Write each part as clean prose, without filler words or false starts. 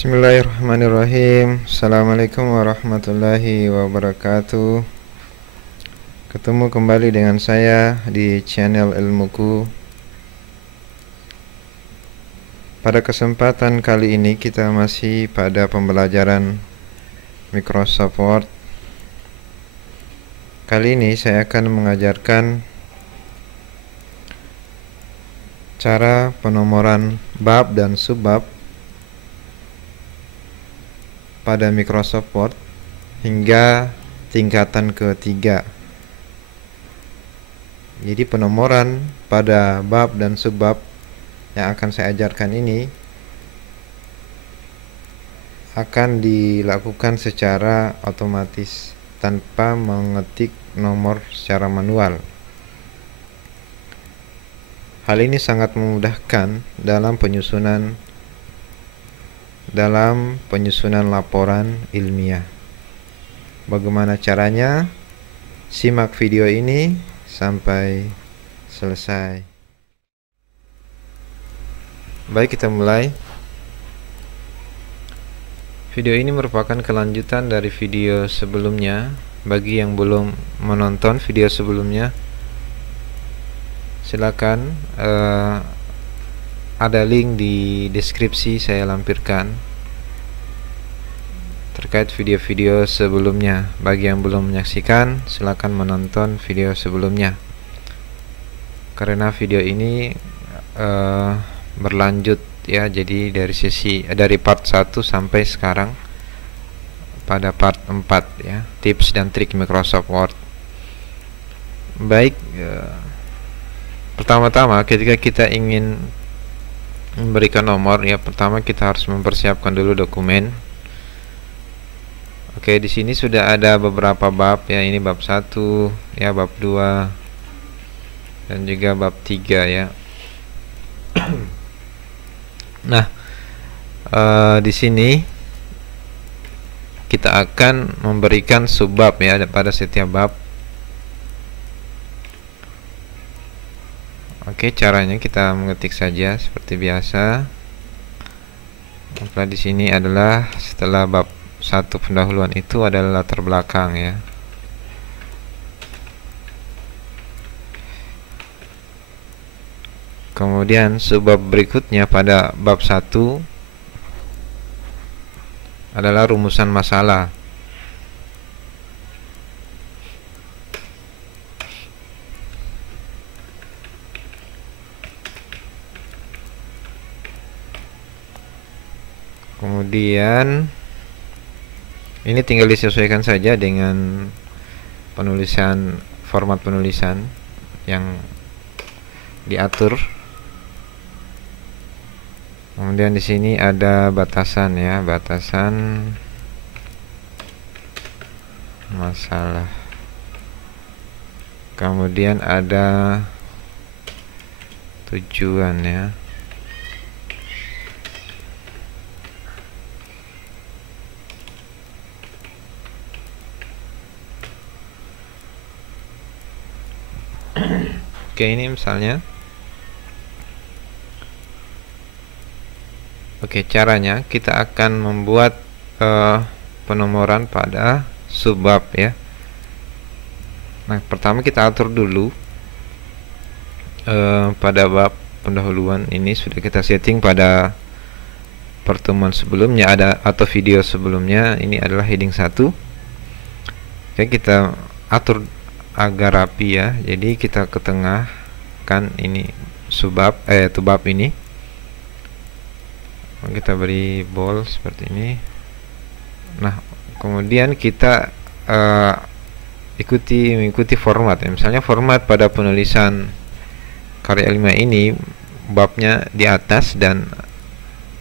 Bismillahirrahmanirrahim. Assalamualaikum warahmatullahi wabarakatuh. Ketemu kembali dengan saya di channel Ilmuku. Pada kesempatan kali ini kita masih pada pembelajaran Microsoft Word. Kali ini saya akan mengajarkan cara penomoran bab dan subbab pada Microsoft Word hingga tingkatan ketiga. Jadi penomoran pada bab dan subbab yang akan saya ajarkan ini akan dilakukan secara otomatis tanpa mengetik nomor secara manual. Hal ini sangat memudahkan dalam penyusunan laporan ilmiah. Bagaimana caranya? Simak video ini sampai selesai. Baik, kita mulai. Video ini merupakan kelanjutan dari video sebelumnya. Bagi yang belum menonton video sebelumnya, silakan ada link di deskripsi saya lampirkan terkait video-video sebelumnya. Bagi yang belum menyaksikan, silakan menonton video sebelumnya, karena video ini berlanjut ya. Jadi dari part 1 sampai sekarang pada part 4 ya, tips dan trik Microsoft Word. Baik, pertama-tama ketika kita ingin memberikan nomor ya, pertama kita harus mempersiapkan dulu dokumen. Oke, di sini sudah ada beberapa bab ya. Ini bab 1 ya, bab 2 dan juga bab 3 ya. Nah, di sini kita akan memberikan subbab ya pada setiap bab. Oke, caranya kita mengetik saja seperti biasa. Maka di sini adalah setelah bab 1 pendahuluan itu adalah latar belakang ya. Kemudian subbab berikutnya pada bab 1 adalah rumusan masalah. Kemudian ini tinggal disesuaikan saja dengan penulisan, format penulisan yang diatur. Kemudian di sini ada batasan ya, batasan masalah. Kemudian ada tujuan ya. Oke, ini misalnya. Oke, caranya kita akan membuat penomoran pada subbab ya. Nah, pertama kita atur dulu pada bab pendahuluan. Ini sudah kita setting pada pertemuan sebelumnya atau video sebelumnya. Ini adalah heading 1. Oke, kita atur agar rapi ya. Jadi kita ke tengah kan, ini subbab bab ini. Kita beri bold seperti ini. Nah, kemudian kita mengikuti format ya. Misalnya format pada penulisan karya ilmiah ini, babnya di atas dan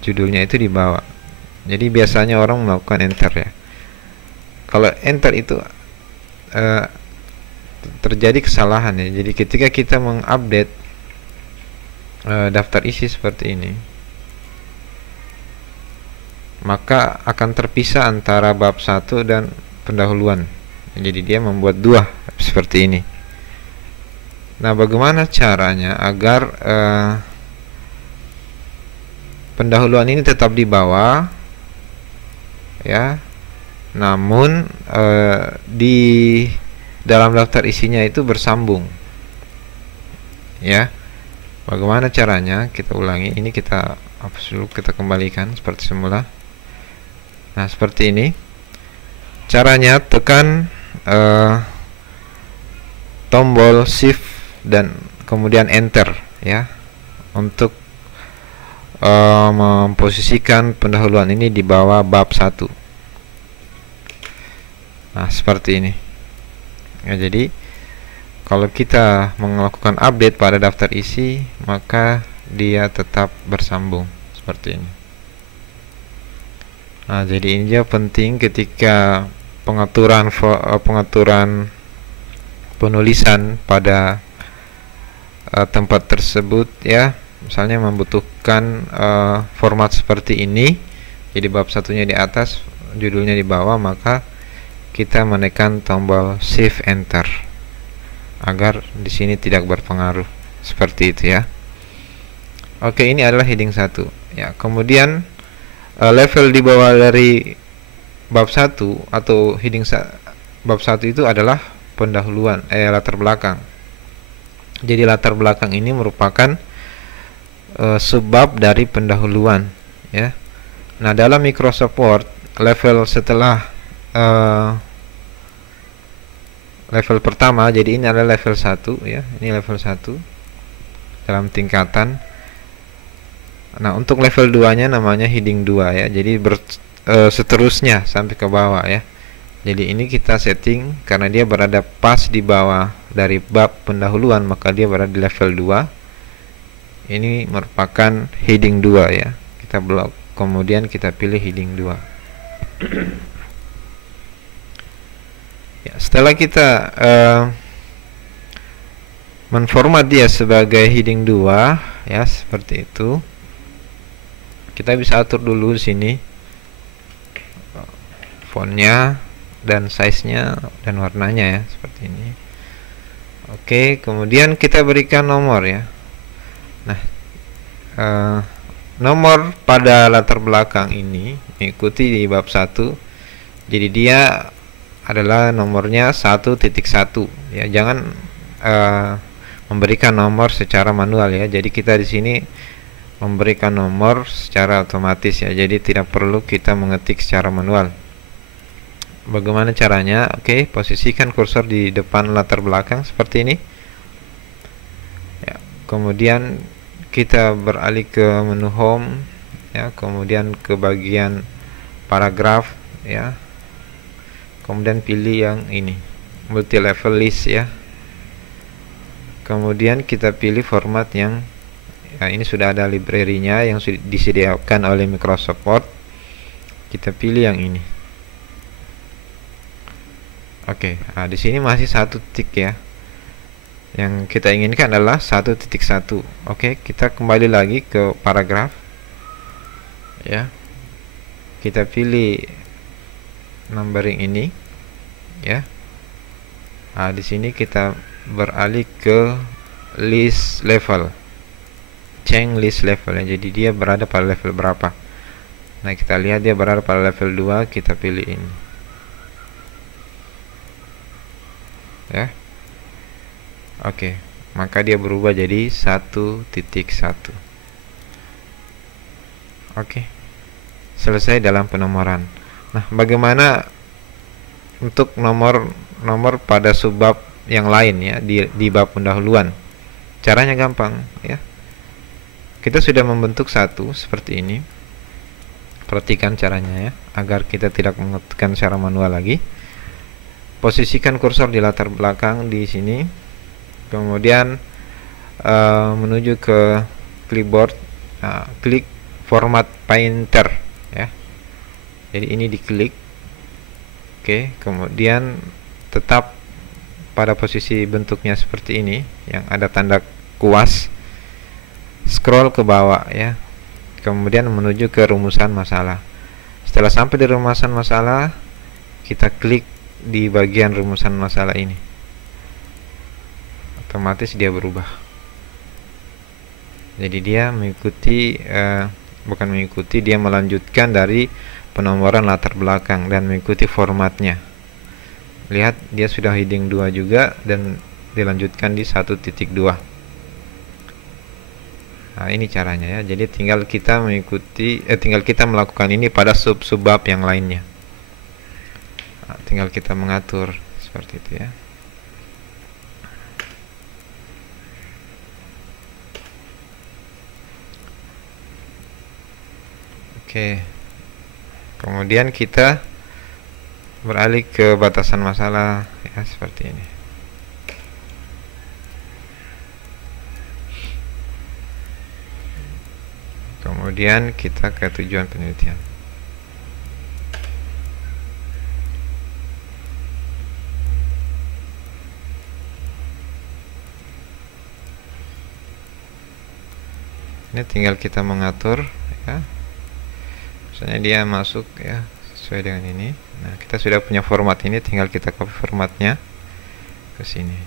judulnya itu di bawah. Jadi biasanya orang melakukan enter ya. Kalau enter itu terjadi kesalahan ya. Jadi ketika kita mengupdate daftar isi seperti ini, maka akan terpisah antara bab 1 dan pendahuluan. Jadi dia membuat dua seperti ini. Nah, bagaimana caranya agar pendahuluan ini tetap di bawah ya. Namun di dalam daftar isinya itu bersambung, ya. Bagaimana caranya? Kita ulangi. Ini kita hapus dulu, kita kembalikan seperti semula. Nah, seperti ini caranya. Tekan tombol shift dan kemudian enter, ya, untuk memposisikan pendahuluan ini di bawah bab 1. Nah, seperti ini, ya. Jadi kalau kita melakukan update pada daftar isi, maka dia tetap bersambung seperti ini. Nah, jadi ini juga penting ketika pengaturan penulisan pada tempat tersebut, ya. Misalnya membutuhkan format seperti ini, jadi bab satunya di atas, judulnya di bawah, maka kita menekan tombol shift enter agar di sini tidak berpengaruh, seperti itu, ya. Oke, ini adalah heading 1, ya. Kemudian level di bawah dari bab 1 atau heading bab 1 itu adalah pendahuluan, latar belakang. Jadi latar belakang ini merupakan subbab dari pendahuluan, ya. Nah, dalam Microsoft Word, level setelah level pertama, jadi ini adalah level 1, ya. Ini level 1 dalam tingkatan. Nah, untuk level 2 nya namanya heading 2, ya. Jadi seterusnya sampai ke bawah, ya. Jadi ini kita setting karena dia berada pas di bawah dari bab pendahuluan, maka dia berada di level 2. Ini merupakan heading 2, ya. Kita blok, kemudian kita pilih heading 2. Ya, setelah kita menformat dia sebagai heading 2, ya, seperti itu, kita bisa atur dulu di sini fontnya dan size-nya dan warnanya, ya, seperti ini. Oke, kemudian kita berikan nomor, ya. Nah, nomor pada latar belakang ini mengikuti di bab 1. Jadi dia adalah nomornya 1.1, ya. Jangan memberikan nomor secara manual, ya. Jadi kita di sini memberikan nomor secara otomatis, ya. Jadi tidak perlu kita mengetik secara manual. Bagaimana caranya? Oke, posisikan kursor di depan latar belakang seperti ini, ya. Kemudian kita beralih ke menu home, ya. Kemudian ke bagian paragraf, ya. Kemudian pilih yang ini, multi level list, ya. Kemudian kita pilih format yang, ya, ini sudah ada library-nya yang sudah disediakan oleh Microsoft Word. Kita pilih yang ini. Oke, nah di sini masih 1 titik, ya. Yang kita inginkan adalah 1.1. Oke, kita kembali lagi ke paragraf, ya. Kita pilih numbering ini, ya. Nah, di sini kita beralih ke list level, change list level, ya. Jadi dia berada pada level berapa? Nah, kita lihat dia berada pada level 2, kita pilih ini, ya. Oke, maka dia berubah jadi 1.1. Oke, selesai dalam penomoran. Nah, bagaimana untuk nomor pada subbab yang lain, ya, di bab pendahuluan? Caranya gampang, ya. Kita sudah membentuk satu seperti ini. Perhatikan caranya, ya, agar kita tidak mengetikkan secara manual lagi. Posisikan kursor di latar belakang di sini, kemudian menuju ke clipboard, klik format painter, ya. Jadi ini diklik. Oke, kemudian tetap pada posisi bentuknya seperti ini yang ada tanda kuas. Scroll ke bawah, ya. Kemudian menuju ke rumusan masalah. Setelah sampai di rumusan masalah, kita klik di bagian rumusan masalah ini. Otomatis dia berubah. Jadi dia mengikuti, bukan mengikuti, dia melanjutkan dari penomoran latar belakang dan mengikuti formatnya. Lihat, dia sudah heading 2 juga dan dilanjutkan di 1.2. Nah, ini caranya ya. Jadi tinggal kita melakukan ini pada sub-subbab yang lainnya. Nah, tinggal kita mengatur seperti itu ya. Oke. Kemudian kita beralih ke batasan masalah ya, seperti ini. Kemudian kita ke tujuan penelitian. Ini tinggal kita mengatur ya. Misalnya dia masuk ya sesuai dengan ini. Nah, kita sudah punya format ini, tinggal kita copy formatnya ke sini.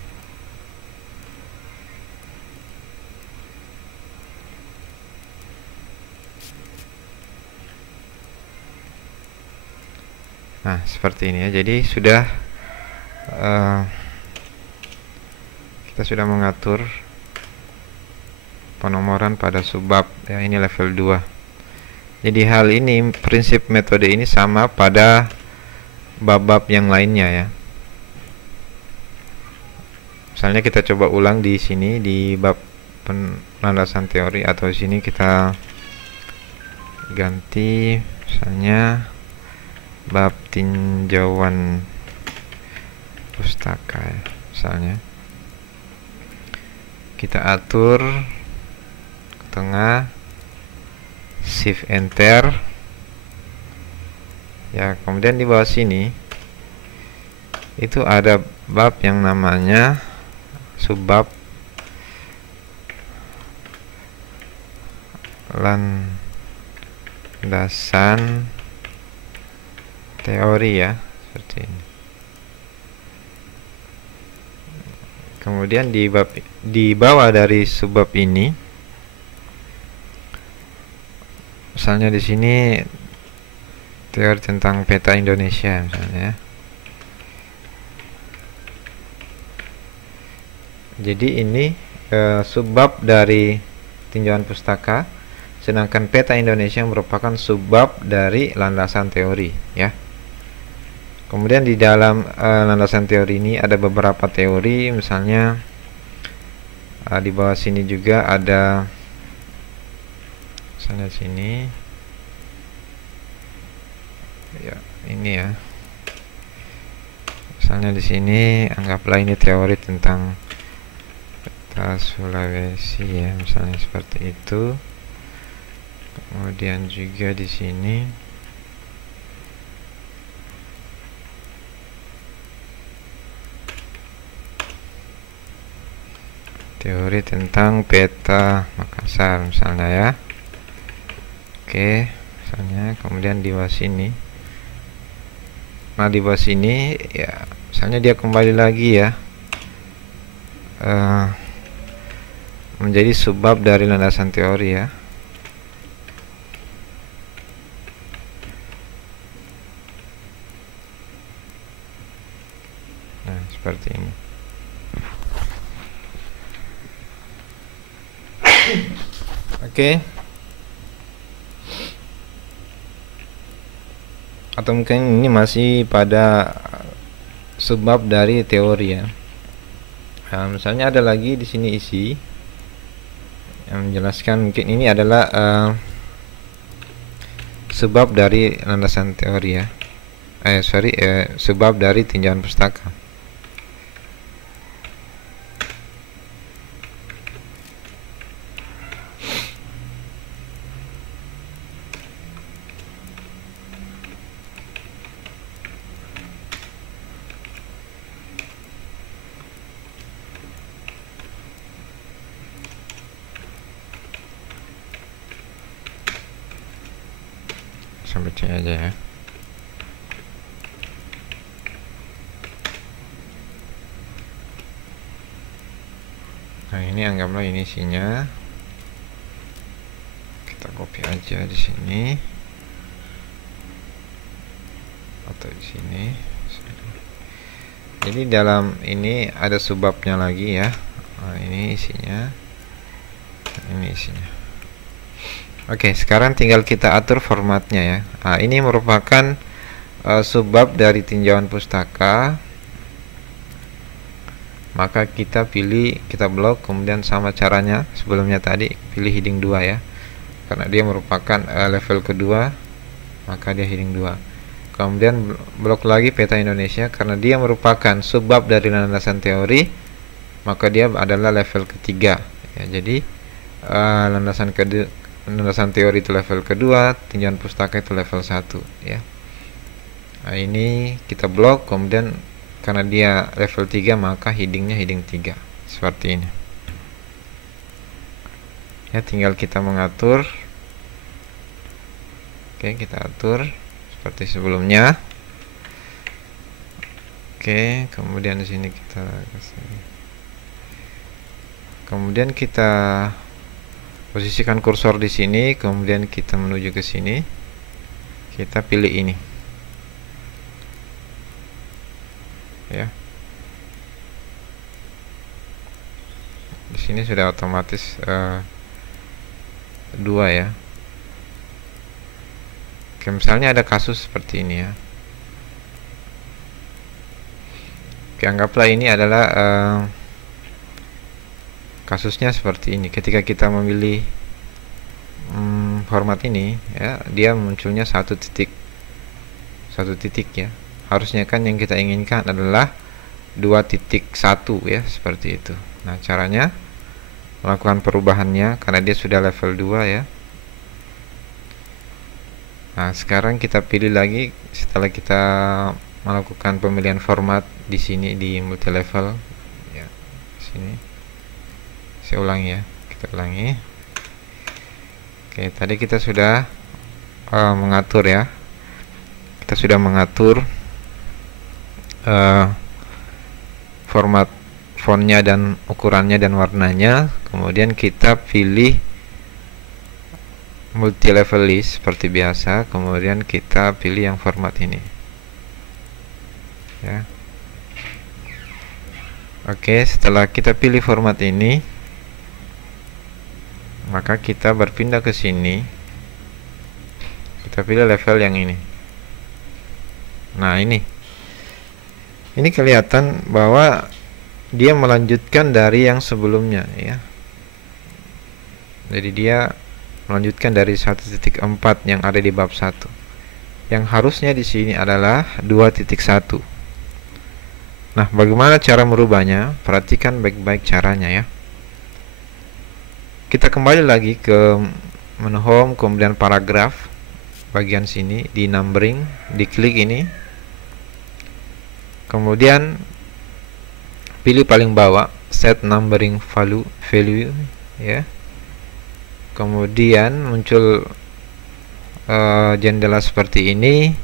Nah, seperti ini ya. Jadi sudah kita sudah mengatur penomoran pada subbab ya, ini level 2. Jadi hal ini, prinsip metode ini sama pada bab-bab yang lainnya ya. Misalnya kita coba ulang di sini di bab landasan teori, atau di sini kita ganti misalnya bab tinjauan pustaka ya, misalnya kita atur ke tengah, shift enter ya. Kemudian di bawah sini itu ada bab yang namanya subbab landasan teori ya, seperti ini. Kemudian di bawah dari subbab ini, misalnya di sini teori tentang peta Indonesia misalnya. Jadi ini subbab dari tinjauan pustaka, sedangkan peta Indonesia merupakan subbab dari landasan teori ya. Kemudian di dalam landasan teori ini ada beberapa teori, misalnya di bawah sini juga ada, misalnya sini ya, ini ya. Misalnya di sini anggaplah ini teori tentang peta Sulawesi ya, misalnya seperti itu. Kemudian juga di sini teori tentang peta Makassar misalnya ya. Oke, misalnya kemudian di bawah sini, nah di bawah sini ya, misalnya dia kembali lagi ya menjadi subbab dari landasan teori ya. Nah, seperti ini. Oke. Atau mungkin ini masih pada subbab dari teori ya. Nah, misalnya ada lagi di sini isi yang menjelaskan, mungkin ini adalah subbab dari landasan teori ya. Subbab dari tinjauan pustaka. Sampai sini aja ya. Nah, ini anggaplah ini isinya. Kita copy aja di sini. atau di sini. Jadi dalam ini ada subbabnya lagi ya. Nah, ini isinya, ini isinya. Oke, sekarang tinggal kita atur formatnya ya. Nah, ini merupakan subbab dari tinjauan pustaka. Maka kita pilih, kita blok, kemudian sama caranya sebelumnya tadi, pilih heading 2 ya. Karena dia merupakan level kedua, maka dia heading 2. Kemudian blok lagi peta Indonesia, karena dia merupakan subbab dari landasan teori, maka dia adalah level ketiga ya. Jadi landasan teori itu level kedua, tinjauan pustaka itu level 1 ya. Nah, ini kita blok, kemudian karena dia level 3 maka headingnya heading 3 seperti ini ya. Tinggal kita mengatur. Oke, kita atur seperti sebelumnya. Oke, kemudian di sini kita kasih. Kemudian kita posisikan kursor di sini, kemudian kita menuju ke sini. Kita pilih ini. Ya. Di sini sudah otomatis 2 ya. Oke, misalnya ada kasus seperti ini ya. Oke, anggaplah ini adalah kasusnya seperti ini. Ketika kita memilih format ini ya, dia munculnya satu titik ya. Harusnya kan yang kita inginkan adalah 2.1 ya, seperti itu. Nah, caranya melakukan perubahannya karena dia sudah level 2 ya. Nah, sekarang kita pilih lagi setelah kita melakukan pemilihan format di sini di multi level ya. Sini saya ulangi ya, kita ulangi. Oke, tadi kita sudah mengatur ya. Kita sudah mengatur format fontnya dan ukurannya dan warnanya. Kemudian kita pilih multi level list seperti biasa, kemudian kita pilih yang format ini ya. Oke, setelah kita pilih format ini, maka kita berpindah ke sini, kita pilih level yang ini. Nah, ini kelihatan bahwa dia melanjutkan dari yang sebelumnya ya. Jadi dia melanjutkan dari 1.4 yang ada di bab 1. Yang harusnya di sini adalah 2.1. Nah, bagaimana cara merubahnya? Perhatikan baik-baik caranya ya. Kita kembali lagi ke menu home, kemudian paragraf, bagian sini di numbering, diklik ini. Kemudian pilih paling bawah set numbering value ya. Kemudian muncul jendela seperti ini.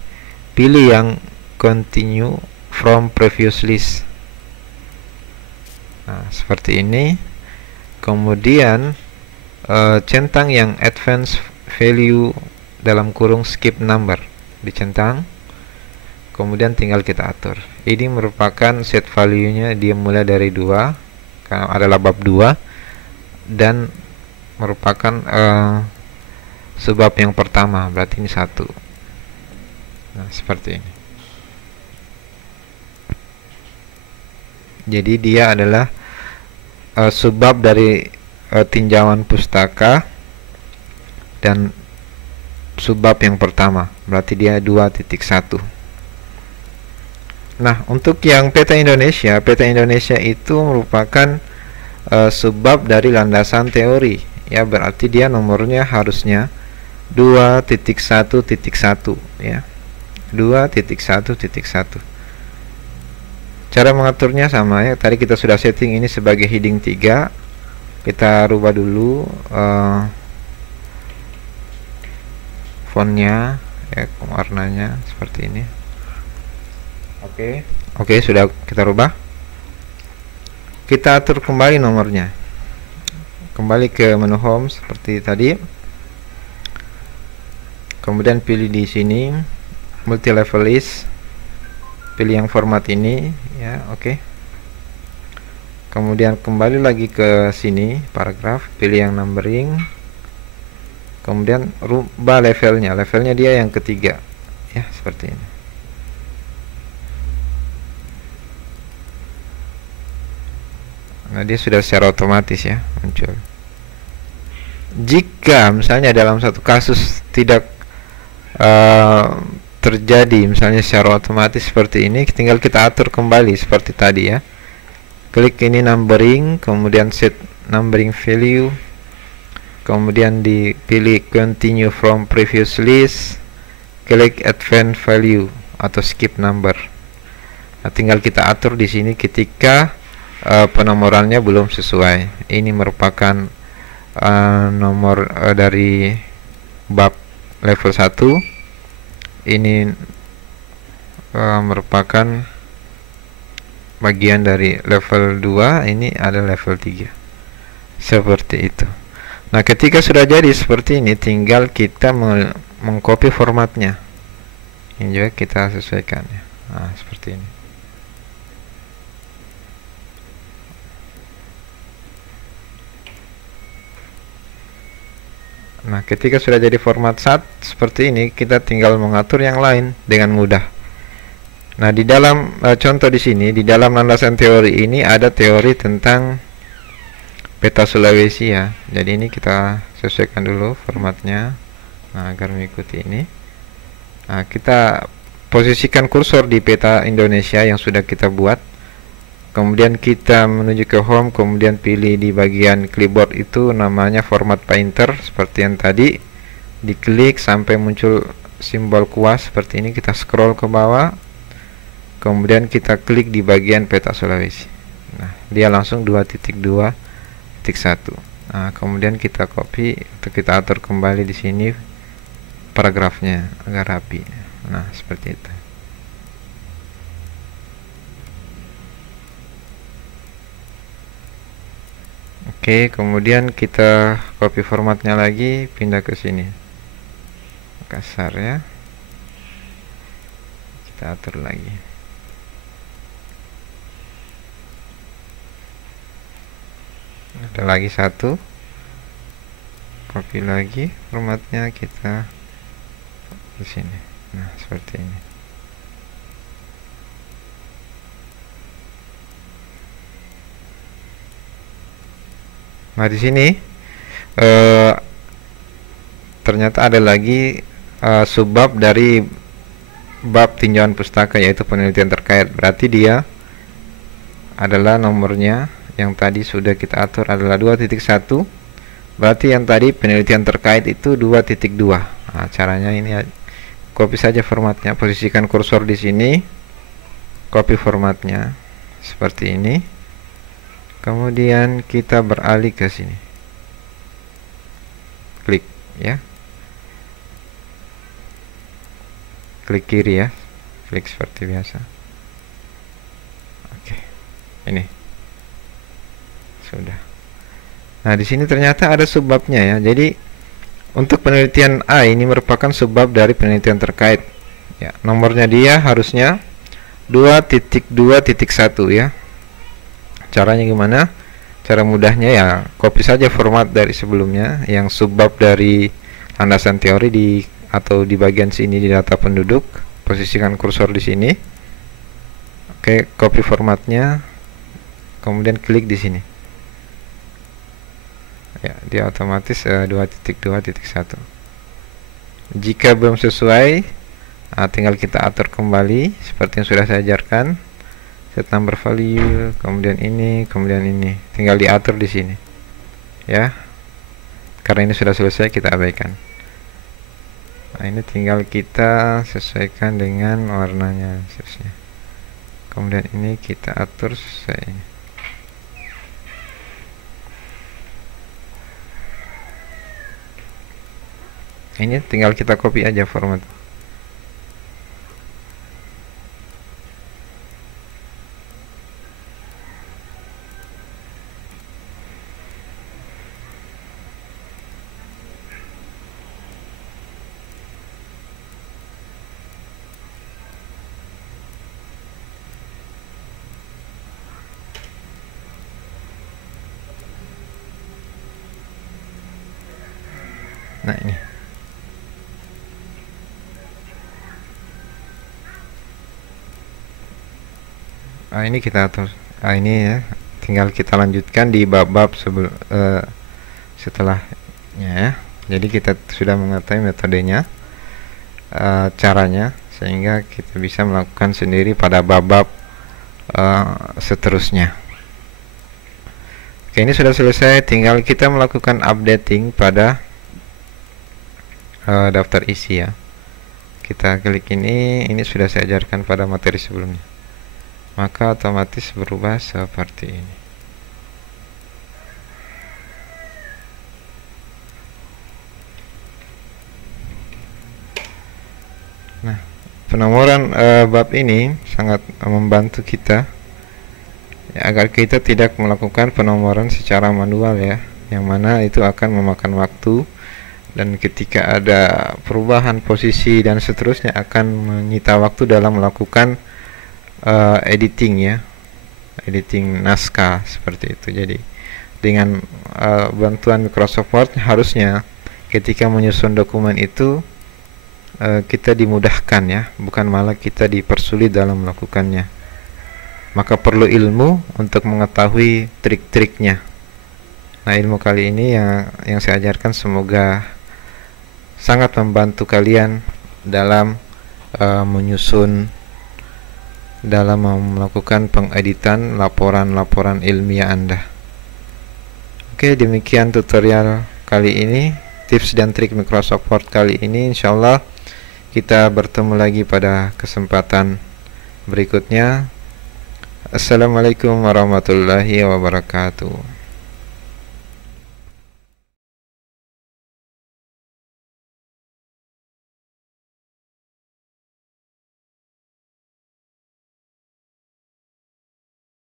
Pilih yang continue from previous list. Nah, seperti ini. Kemudian centang yang advanced value dalam kurung skip number, dicentang. Kemudian tinggal kita atur. Ini merupakan set value-nya, dia mulai dari 2 karena adalah bab 2 dan merupakan sebab yang pertama, berarti ini 1. Nah, seperti ini. Jadi dia adalah sebab dari tinjauan pustaka dan sebab yang pertama, berarti dia 2.1. Nah, untuk yang peta Indonesia itu merupakan sebab dari landasan teori ya, berarti dia nomornya harusnya 2.1.1 ya. 2.1.1. Cara mengaturnya sama ya, tadi kita sudah setting ini sebagai heading 3. Kita rubah dulu fontnya ya, warnanya seperti ini. Oke, sudah kita rubah. Kita atur kembali nomornya. Kembali ke menu home seperti tadi. Kemudian pilih di sini multi level list. pilih yang format ini ya. Oke. Kemudian kembali lagi ke sini paragraf, pilih yang numbering, kemudian rubah levelnya dia yang ketiga ya, seperti ini. Nah, dia sudah secara otomatis ya muncul. Jika misalnya dalam satu kasus tidak terjadi misalnya secara otomatis seperti ini, tinggal kita atur kembali seperti tadi ya. Klik ini numbering, kemudian set numbering value, kemudian dipilih continue from previous list, klik advanced value atau skip number. Nah, tinggal kita atur di sini ketika penomorannya belum sesuai. Ini merupakan nomor dari bab level 1. Ini merupakan bagian dari level 2, ini ada level 3. Seperti itu. Nah, ketika sudah jadi seperti ini, tinggal kita mengcopy formatnya. Ini juga kita sesuaikan ya. Nah, seperti ini. Nah, ketika sudah jadi format seperti ini, kita tinggal mengatur yang lain dengan mudah. Nah, di dalam contoh di sini, di dalam landasan teori ini ada teori tentang peta Sulawesi ya. Jadi ini kita sesuaikan dulu formatnya, nah, agar mengikuti ini. Nah, kita posisikan kursor di peta Indonesia yang sudah kita buat. Kemudian kita menuju ke home, kemudian pilih di bagian clipboard itu namanya format painter seperti yang tadi. Diklik sampai muncul simbol kuas seperti ini, kita scroll ke bawah. Kemudian kita klik di bagian peta Sulawesi. Nah, dia langsung 2.2.1. Nah, kemudian kita copy atau kita atur kembali di sini paragrafnya agar rapi. Nah, seperti itu. Oke, kemudian kita copy formatnya lagi, pindah ke sini. Kasar ya. Kita atur lagi. Ada lagi satu, copy lagi formatnya, kita di sini. Nah, seperti ini. Nah, di sini ternyata ada lagi subbab dari bab tinjauan pustaka, yaitu penelitian terkait. Berarti dia adalah nomornya yang tadi sudah kita atur adalah 2.1. Berarti yang tadi penelitian terkait itu 2.2. Nah, caranya ini, copy saja formatnya, posisikan kursor di sini, copy formatnya seperti ini. Kemudian kita beralih ke sini, klik ya, klik kiri ya, klik seperti biasa. Oke, ini sudah. Nah, di sini ternyata ada subbabnya ya. Jadi untuk penelitian A ini merupakan subbab dari penelitian terkait ya. Nomornya dia harusnya 2.2.1 ya. Caranya gimana? Cara mudahnya ya, copy saja format dari sebelumnya yang subbab dari landasan teori di atau di bagian sini di data penduduk. Posisikan kursor di sini. Oke, copy formatnya. Kemudian klik di sini. Ya, dia otomatis 2.2.1. Jika belum sesuai, tinggal kita atur kembali seperti yang sudah saya ajarkan. Set number value, kemudian ini, tinggal diatur di sini. Ya. Karena ini sudah selesai, kita abaikan. Nah, ini tinggal kita sesuaikan dengan warnanya seterusnya. Kemudian ini kita atur sesuai ini. Ini tinggal kita copy aja format. Nah, ini. Ini kita atur. Ini ya. Tinggal kita lanjutkan di bab-bab setelahnya ya. Jadi kita sudah mengetahui metodenya, caranya, sehingga kita bisa melakukan sendiri pada bab-bab seterusnya. Oke, ini sudah selesai, tinggal kita melakukan updating pada daftar isi ya. Kita klik ini sudah saya ajarkan pada materi sebelumnya, maka otomatis berubah seperti ini. Nah, penomoran bab ini sangat membantu kita ya, agar kita tidak melakukan penomoran secara manual ya, yang mana itu akan memakan waktu, dan ketika ada perubahan posisi dan seterusnya akan menyita waktu dalam melakukan editing ya, editing naskah seperti itu. Jadi dengan bantuan Microsoft Word harusnya ketika menyusun dokumen itu kita dimudahkan ya, bukan malah kita dipersulit dalam melakukannya. Maka perlu ilmu untuk mengetahui trik-triknya. Nah, ilmu kali ini yang saya ajarkan semoga sangat membantu kalian dalam menyusun, dalam melakukan pengeditan laporan-laporan ilmiah Anda. Oke, demikian tutorial kali ini, tips dan trik Microsoft Word kali ini. Insyaallah kita bertemu lagi pada kesempatan berikutnya. Assalamualaikum warahmatullahi wabarakatuh.